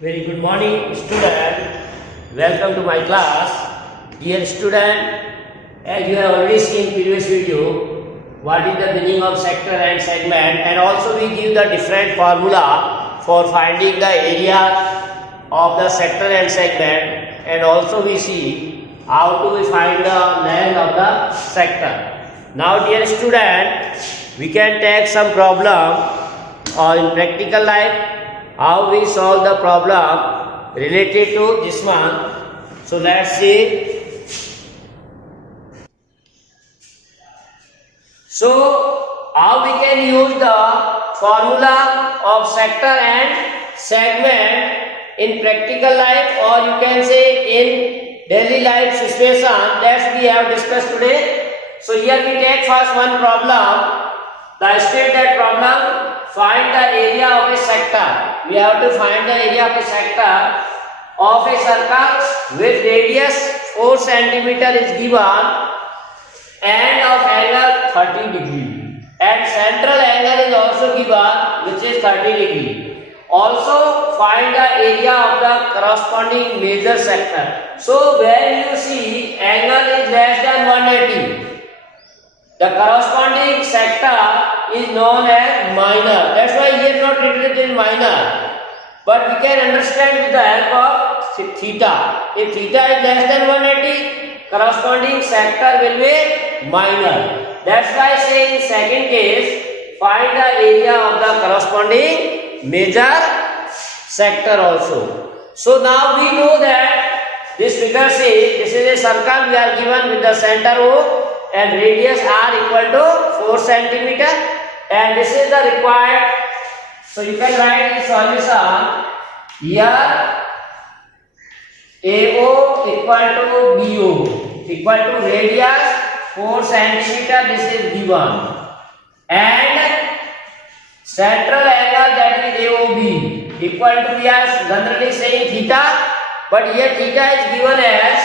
Very good morning, student. Welcome to my class. Dear student, as you have already seen previous video, what is the meaning of sector and segment, and also we give the different formula for finding the area of the sector and segment, and also we see how to find the length of the sector. Now, dear student, we can take some problem in practical life how we solve the problem related to this one. So let's see. So how we can use the formula of sector and segment in practical life, or you can say in daily life situation that we have discussed today. So here we take first one problem. The state that problem, find the area of a sector. We have to find the area of a sector of a circle with radius 4 cm is given and of angle 30 degree, and central angle is also given which is 30 degree. Also find the area of the corresponding major sector. So where you see angle is less than 180, the corresponding sector is known as minor. That's why here not written as minor. But we can understand with the help of theta. If theta is less than 180, corresponding sector will be minor. That's why say in second case, find the area of the corresponding major sector also. So now we know that this figure says this is a circle we are given with the center O and radius r equal to 4 cm, and this is the required. So you can write the solution here AO equal to BO equal to radius 4 cm, this is given, and central angle that is AOB equal to, we are generally saying theta, but here theta is given as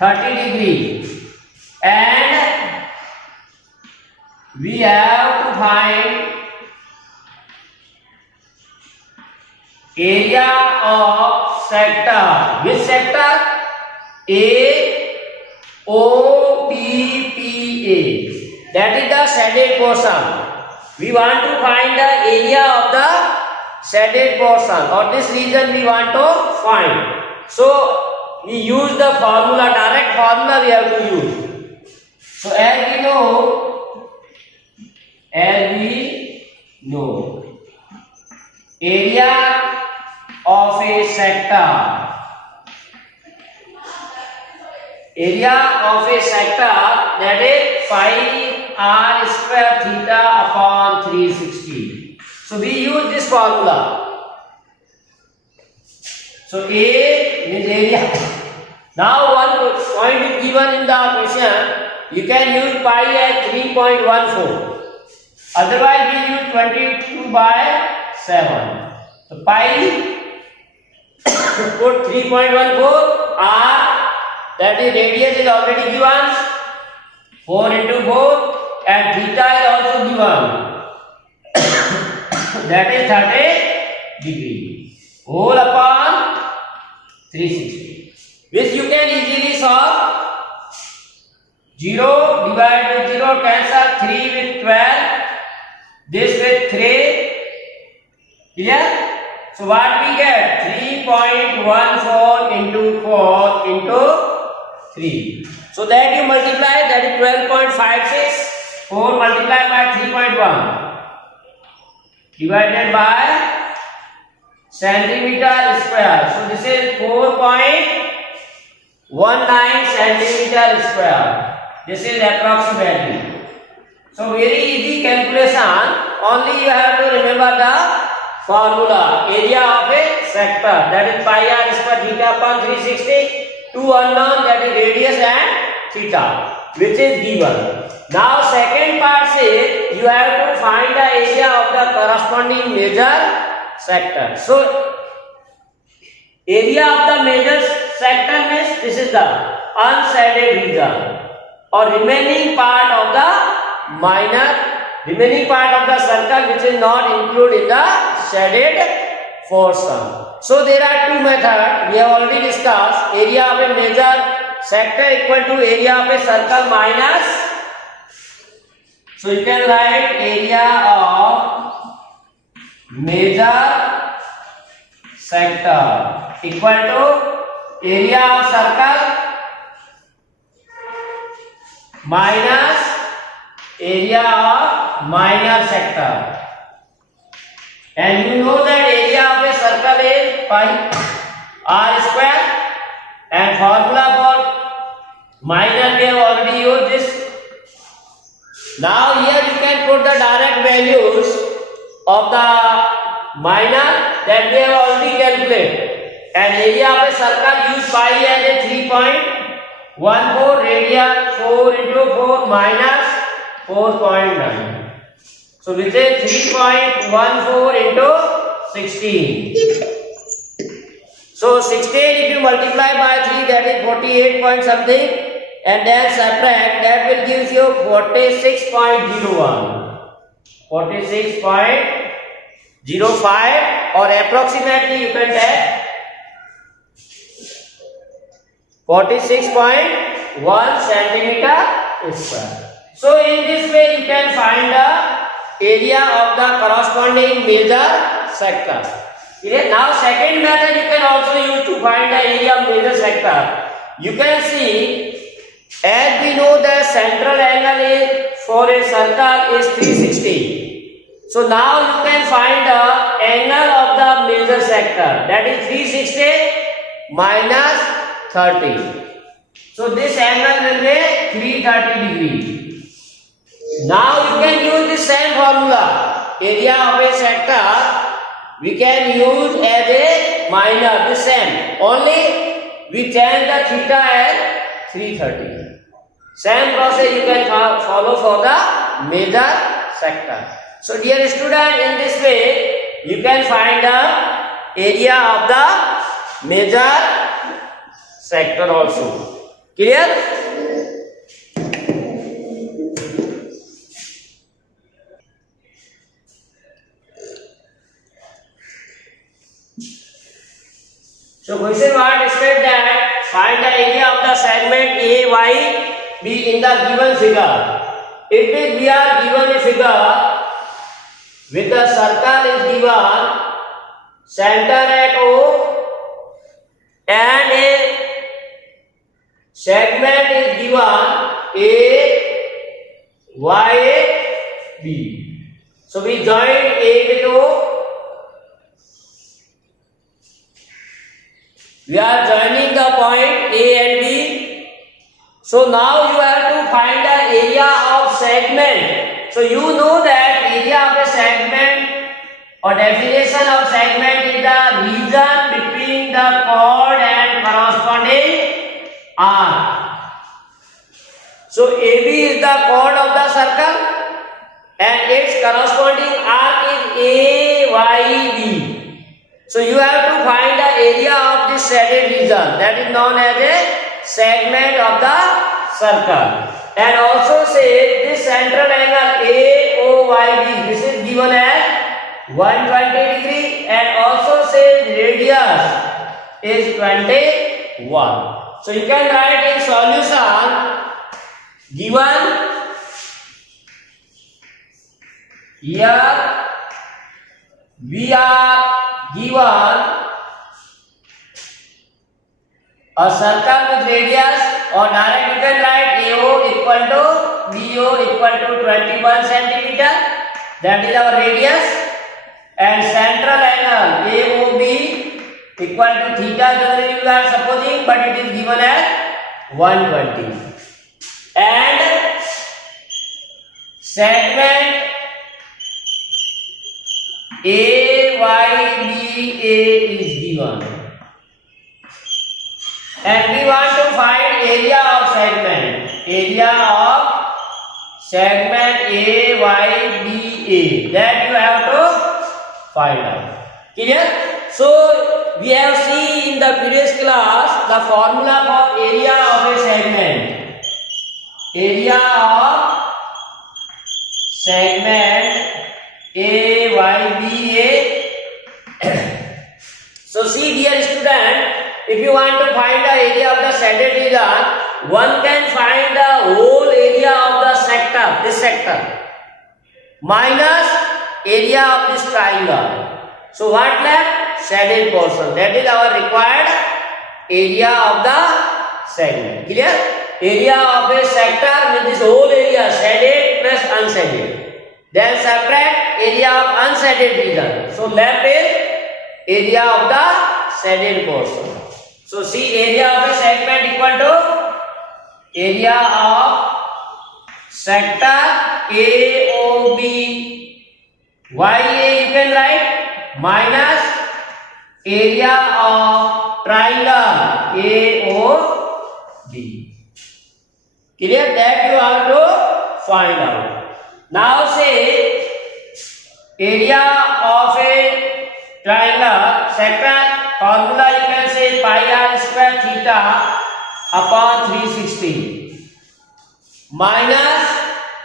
30 degree, and we have to find area of sector. Which sector? AOPPA. That is the shaded portion. We want to find the area of the shaded portion, or this region we want to find. So we use the formula, direct formula we have to use. So as we know, area of a sector, that is pi r square theta upon 360. So we use this formula. So A is area. Now one point is given in the question. You can use pi as 3.14. Otherwise we use 22 by 7. So pi put 3.14 r, that is radius is already given 4 into 4, and theta is also given that is 30 degree, whole upon 360, which you can easily solve. 0 divided with 0 cancel, 3 with 12, this with 3. Clear? So what we get? 3.14 into 4 into 3. So that you multiply, that is 12.56. 4 multiplied by 3.1 divided by centimeter square. So this is 4.19 centimeter square. This is approximately. So very easy calculation. Only you have to remember the formula. Area of a sector, that is pi r square theta upon 360. Two unknown, that is radius and theta, which is given. Now second part says you have to find the area of the corresponding major sector. So area of the major sector means this is the unshaded region, or remaining part of the remaining part of the circle which is not included in the shaded portion. So there are two methods we have already discussed. Area of a major sector equal to area of a circle minus. So you can write area of major sector equal to area of circle minus area of minor sector. And you know that area of a circle is pi r square, and formula for minor we have already used this. Now here you can put the direct values of the minor that we have already calculated. And area of a circle use pi as a 3.14, radius 4 into 4 minus 4.9. So which is 3.14 into 16. So 16 if you multiply by 3, that is 48 point something, and then subtract, that will give you 46.01, 46.05, or approximately you can take 46.1 centimeter square. So in this way you can find the area of the corresponding major sector. Now second method you can also use to find the area of major sector. You can see, as we know the central angle is for a circle is 360. So now you can find the angle of the major sector, that is 360 minus 30. So this angle will be 330 degrees. Now you can use the same formula. Area of a sector we can use as a minor, the same. Only we change the theta as 330. Same process you can follow for the major sector. So dear student, in this way you can find the area of the major sector also. Clear? So question 1 states that find the area of the segment AYB in the given figure. It means we are given a figure with the circle is given, center at O, and a segment is given AYB. So we join A with O. We are joining the point A and B. So now you have to find the area of segment. So you know that area of a segment or definition of segment is the region between the chord and corresponding arc. So AB is the chord of the circle and its corresponding arc is AYB. So you have to find the area of this shaded region, that is known as a segment of the circle. And also say this central angle AOYB, this is given as 120 degree, and also say radius is 21. So you can write in solution, given here we are given a circle with radius, or direct you can write AO equal to BO equal to 21 centimeter, that is our radius, and central angle AOB equal to theta generally we are supposing, but it is given as 120, and segment AYBA is given, and we want to find area of segment AYBA, that you have to find out. Clear? So we have seen in the previous class the formula for area of a segment. Area of segment AYBA So see dear student, if you want to find the area of the shaded region, one can find the whole area of the sector, this sector, minus area of this triangle. So what left? Shaded portion. That is our required area of the segment. Clear? Area of a sector with this whole area, shaded plus unshaded. Then subtract area of unshaded region. So left is area of the shaded portion. So see, area of a segment equal to area of sector AOB. YA you can write minus area of triangle AOB. Clear? That you have to find out. Now say area of a triangle sector, formula you can say pi r square theta upon 360 minus,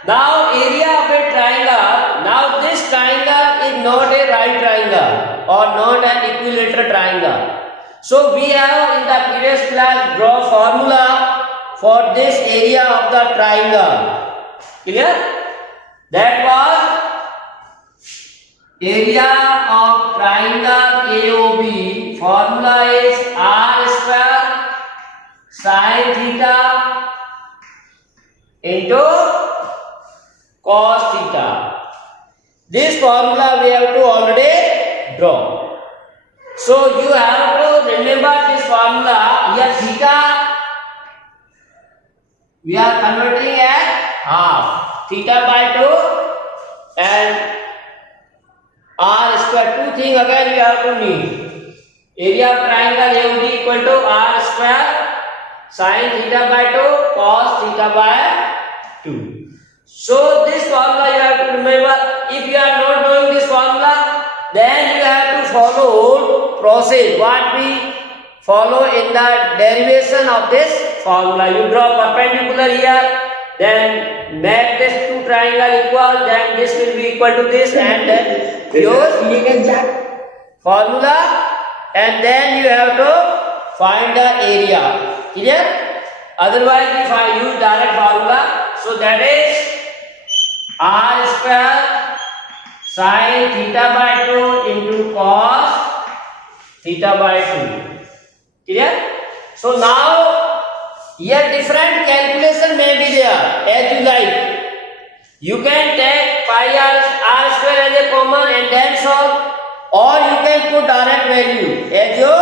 now area of a triangle. Now this triangle is not a right triangle or not an equilateral triangle. So we have in the previous class draw formula for this area of the triangle. Clear? That was area of triangle AOB. Formula is r square sin theta into cos theta. This formula we have to already draw. So you have to remember this formula. Here theta we are converting at half, theta by 2 and r square. Two things again we have to need. Area of triangle AOB equal to r square sin theta by 2 cos theta by 2. So this formula you have to remember. If you are not knowing this formula, then you have to follow whole process what we follow in the derivation of this formula. You draw perpendicular here, then make this two triangle equal, then this will be equal to this, and then use formula, and then you have to find the area. Clear? Otherwise if I use direct formula, so that is r square sin theta by 2 into cos theta by 2. Clear? So now here different calculation may be there as you like. You can take pi r square as a common and then solve, or you can put direct value as you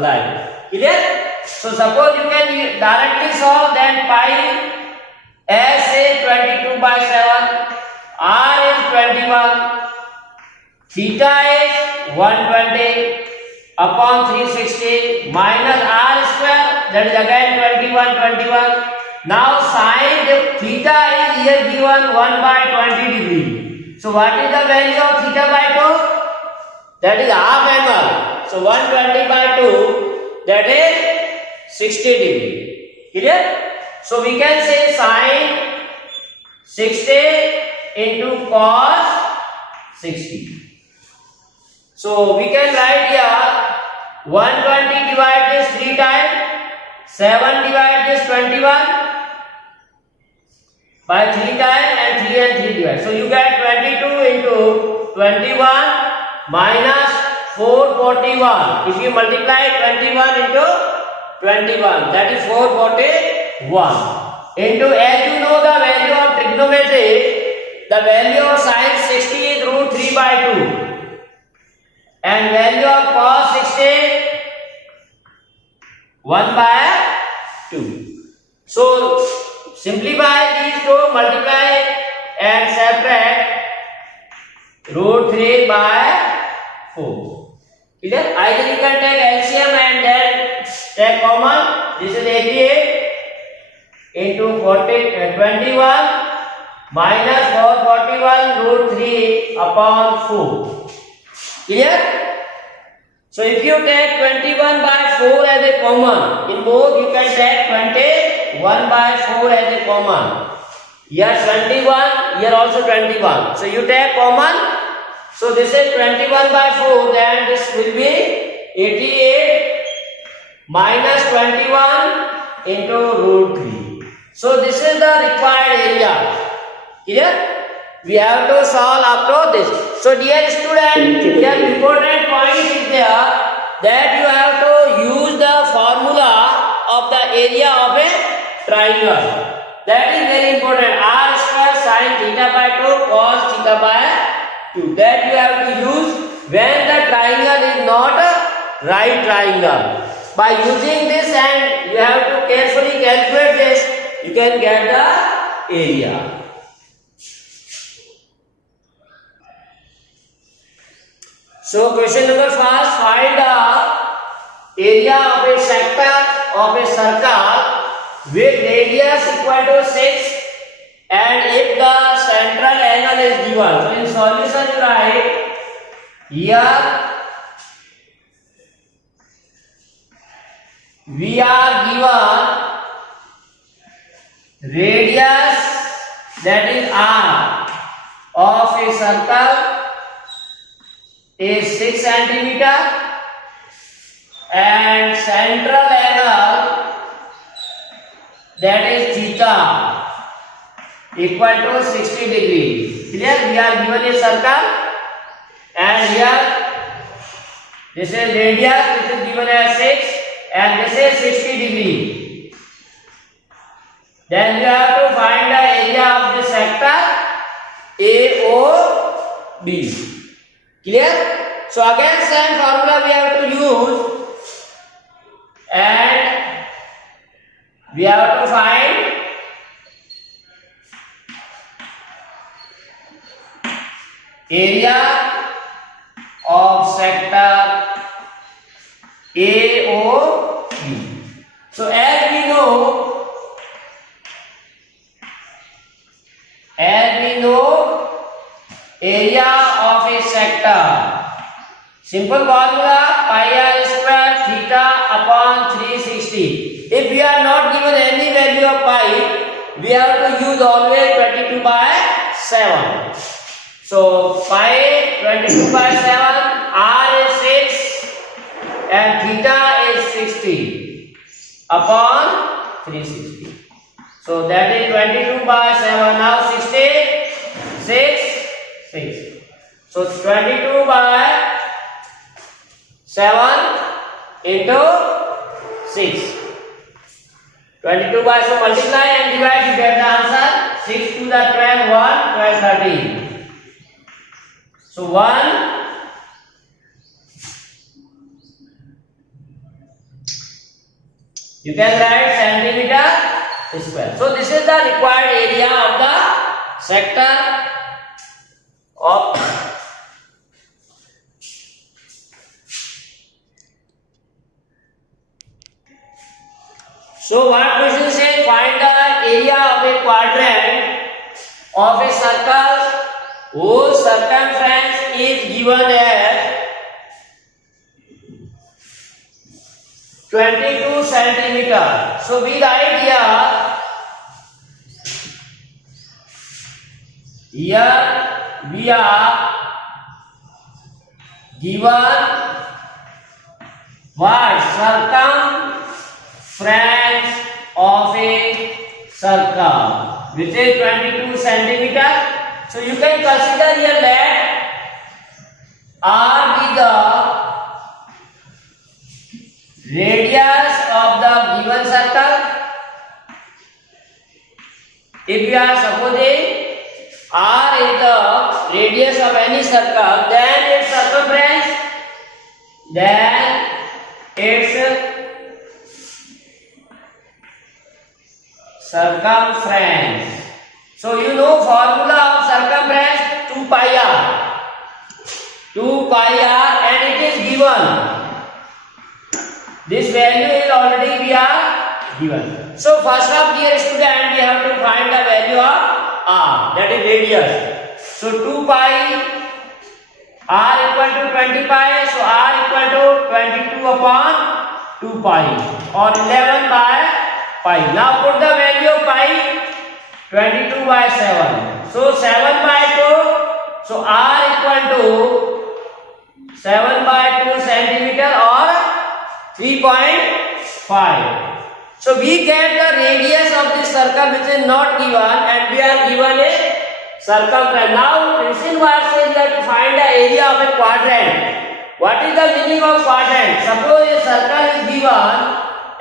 like. Clear? So suppose you can directly solve, then pi s is 22 by 7, r is 21, theta is 120 upon 360 minus r square, that is again 21. Now sine theta is here given 1 by 20 degree. So what is the value of theta by 2? That is half angle. So 120 by 2, that is 60 degree. Clear? So we can say sine 60 into cos 60. So we can write here 120 divided this 3 times, 7 divided this 21 by 3 times, and 3 and 3 divided. So you get 22 into 21 minus 441. If you multiply 21 into 21, that is 441 into, as you know the value of trigonometry, the value of sine 60 is root 3 by 2. And value of cos 60 1 by 2. So simplify these two, multiply and subtract root 3 by 4. Clear? Either you can take LCM and then take common. This is 88 into 21 minus 441 root 3 upon 4. Clear? So if you take 21 by 4 as a common, in both you can take 21 by 4 as a common. Here 21, here also 21. So you take common. So this is 21 by 4, then this will be 88 minus 21 into root 3. So this is the required area. Clear? We have to solve up to this. So dear student, here important point is there that you have to use the formula of the area of a triangle. That is very important. R square sin theta by 2 cos theta by 2. That you have to use when the triangle is not a right triangle. By using this and you have to carefully calculate this, you can get the area. So question number first, find the area of a sector of a circle with radius equal to 6 and if the central angle is given. So in solution you write here we are given radius, that is R, of a circle is 6 centimeter and central angle, that is theta, equal to 60 degree. Clear? We are given a circle and here this is radius, this is given as 6 and this is 60 degree. Then you have to find the area of the sector AOB. Clear? So again same formula we have to use and we have to find area of sector AOB. So as we know area of a sector, simple formula pi r square theta upon 360. If we are not given any value of pi, we have to use always 22 by 7. So pi 22 by 7, r is 6 and theta is 60 upon 360. So that is 22 by 7. Now 60, 6. So 22 by 7 into 6. 22 by 7 multiply and divide, you get the answer. 6 to the 12, 1, 12, 13. So 1 you can write centimeter square. So this is the required area of the sector of so what question says, find the area of a quadrant of a circle whose circumference is given as 22 centimeter. So with idea here we are given what? Circumference of a circle which is 22 centimeter. So you can consider here that R be the radius of the given circle. If we are supposing R is the radius of any circle, then its circumference, then its circumference. So you know formula of circumference 2 pi r. 2 pi r and it is given. This value is already we are given. So first of dear student, we have to find the value of r, that is radius. So 2 pi r equal to 20 pi. So r equal to 22 upon 2 pi or 11 by pi. Now put the value of pi 22 by 7. So 7 by 2. So r equal to 7 by 2 centimeter or 3.5. So we get the radius of this circle which is not given, and we are given a circumference. Now Christian Ward says you have to find the area of a quadrant. What is the meaning of quadrant? Suppose a circle is given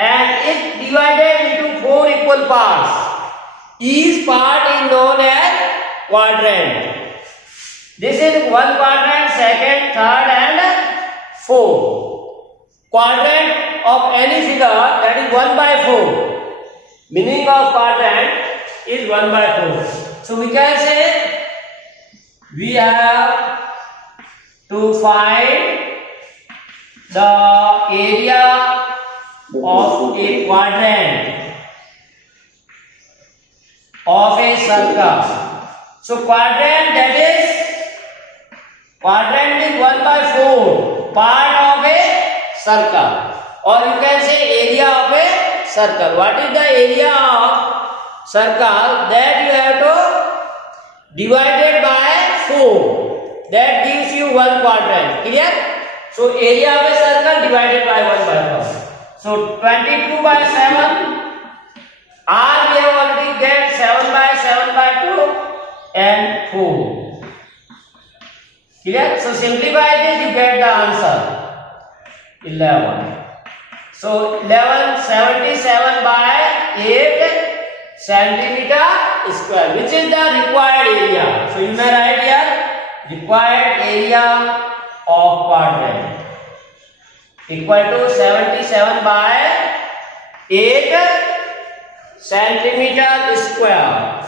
and it divided into 4 equal parts. Each part is known as quadrant. This is one quadrant, second, third and fourth. Quadrant of any figure, that is 1 by 4. Meaning of quadrant is 1 by 4. So we can say we have to find the area of a quadrant of a circle. So quadrant is 1 by 4, part of a circle, or you can say area of a circle. What is the area of circle? That you have to divide it by 4. That gives you one quadrant. Clear? So area of a circle divided by 1 by 4. So 22 by 7. R we have already get 7 by 2 and 4. Clear? So simplify this, you get the answer. 11. So 11, 77 by 8 centimeter square, which is the required area. So you may write here required area of quadrant equal to 77 by 8 centimeter square.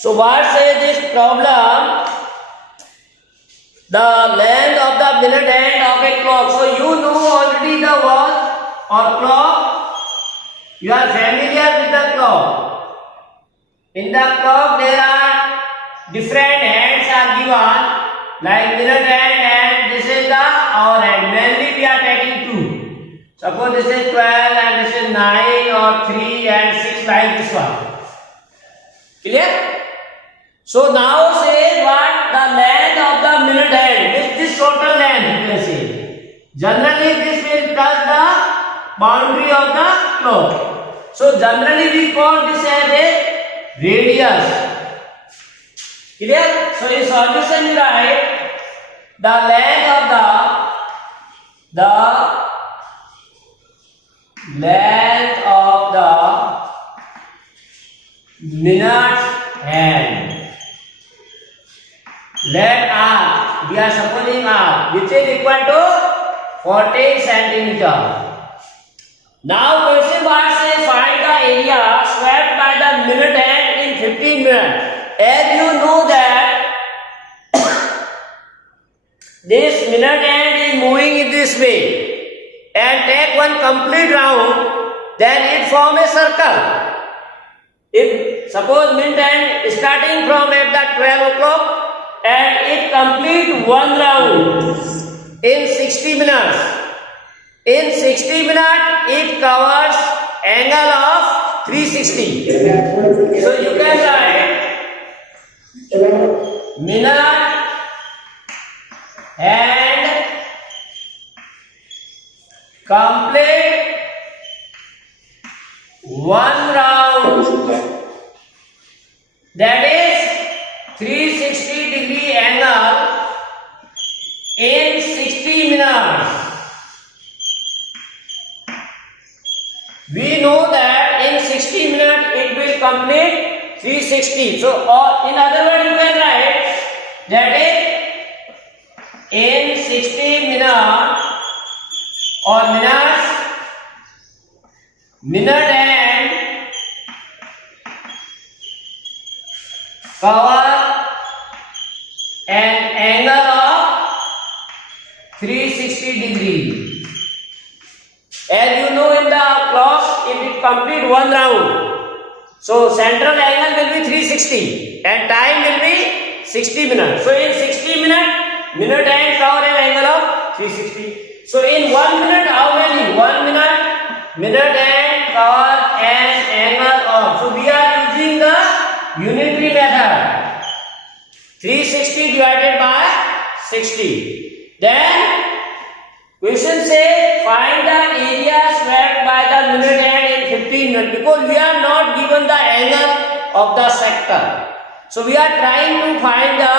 So what says this problem? The length of the minute hand of a clock. So you know already the watch or clock. You are familiar with the clock. In the clock there are different hands are given, like minute hand and this is the hour hand. Mainly we are taking two. Suppose this is 12 and this is 9 or 3 and 6, like this one. Clear? So now say what the length of the minute hand. This total length you can say. Generally this will touch the boundary of the clock. So generally we call this as a radius. Clear? So in solution you write the length of the minute hand. Let R, we are supposing R, which is equal to 40 centimeter. Now question mark says find the area swept by the minute hand in 15 minutes. As you know that this minute hand is moving in this way and take one complete round, then it form a circle. If suppose minute hand starting from at the 12 o'clock and it complete one round in 60 minutes. In 60 minutes it covers angle of 360. So you can write minute and complete one round, that is 360 degree angle in 60 minutes. We know that in 60 minutes it will complete 360. So in other words you can write that is in 60 minutes or minute and cover an angle of 360 degree. As you know in the clock, if it complete one round, so central angle will be 360 and time will be 60 minutes. So in 60 minutes, minute and cover an angle of 360. So in 1 minute, how many? 1 minute, minute and cover an angle of. So we 360 divided by 60. Then question says find the area swept by the minute hand in 15 minutes, because we are not given the angle of the sector. So we are trying to find the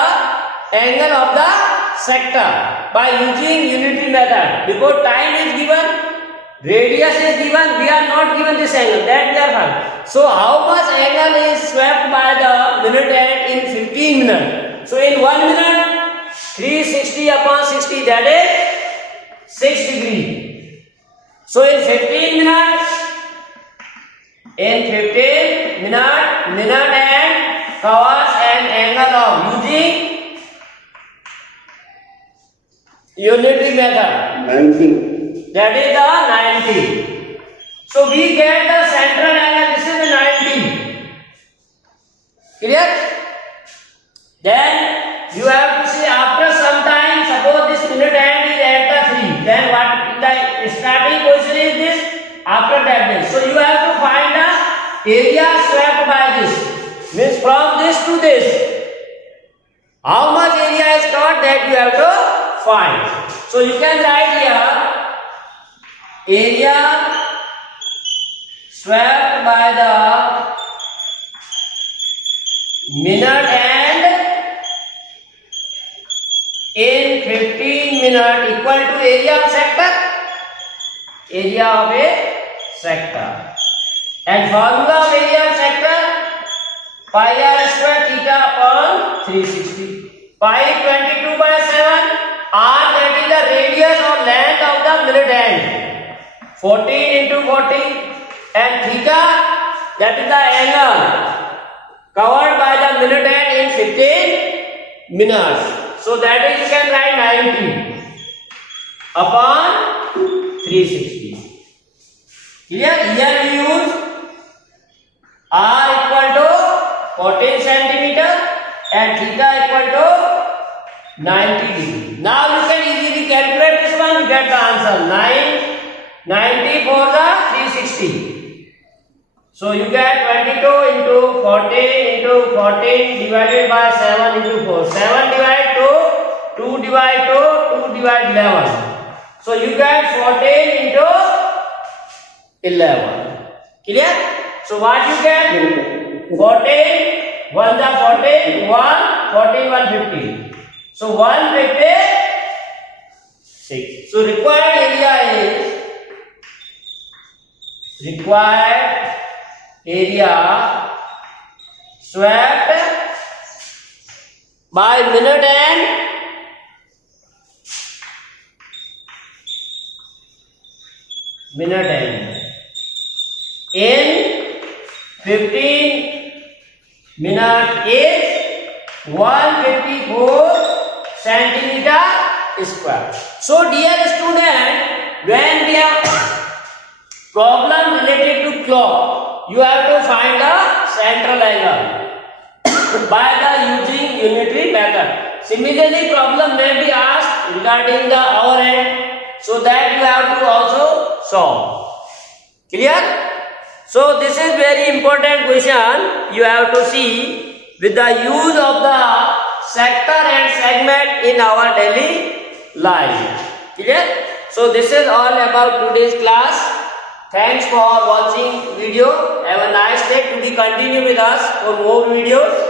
angle of the sector by using unitary method. Because time is given, radius is given, we are not given this angle, that we are fine. So how much angle is swept by the minute hand in 15 minutes? So in 1 minute, 360 upon 60, that is 6 degree. So in 15 minutes, minute hand covers an angle of using unitary method. 90. That is the 90. So we get the central angle. This is the 90. Clear? Then you have to see after some time. Suppose this minute hand is at the 3. Then what the starting position is this? After that this. So you have to find the area swept by this. Means from this to this. How much area is covered, that you have to find. So you can write here area swept by the minute hand in 15 minutes equal to area of sector. Area of a sector. And formula of area of sector, pi r square theta upon 360. Pi 22 by 7. R, that is the radius or length of the minute hand. 14 into 40. And theta, that is the angle covered by the minute hand in 15 minutes. So that is, you can write 90 upon 360. Clear? Here we use R equal to 14 centimeter and theta equal to 90 degree. Now you can easily calculate this one, you get the answer 90 for the 360. So you get 22 into 14 divided by 7 into 4. 7 divide 2, 2 divide 2, 2 divide 11. So you get 14 into 11. Clear? So what you get? 14, 1 the 14, 1, 15. So 156. So required area swept by minute hand in 15 minutes is 154 centimeter square. So dear student, when we have problem related to clock, you have to find the central angle by the using unitary method. Similarly, problem may be asked regarding the hour hand, so that you have to also solve. Clear? So this is very important question. You have to see with the use of the sector and segment in our daily life. Clear? So this is all about today's class. Thanks for watching video. Have a nice day. To be continue with us for more videos.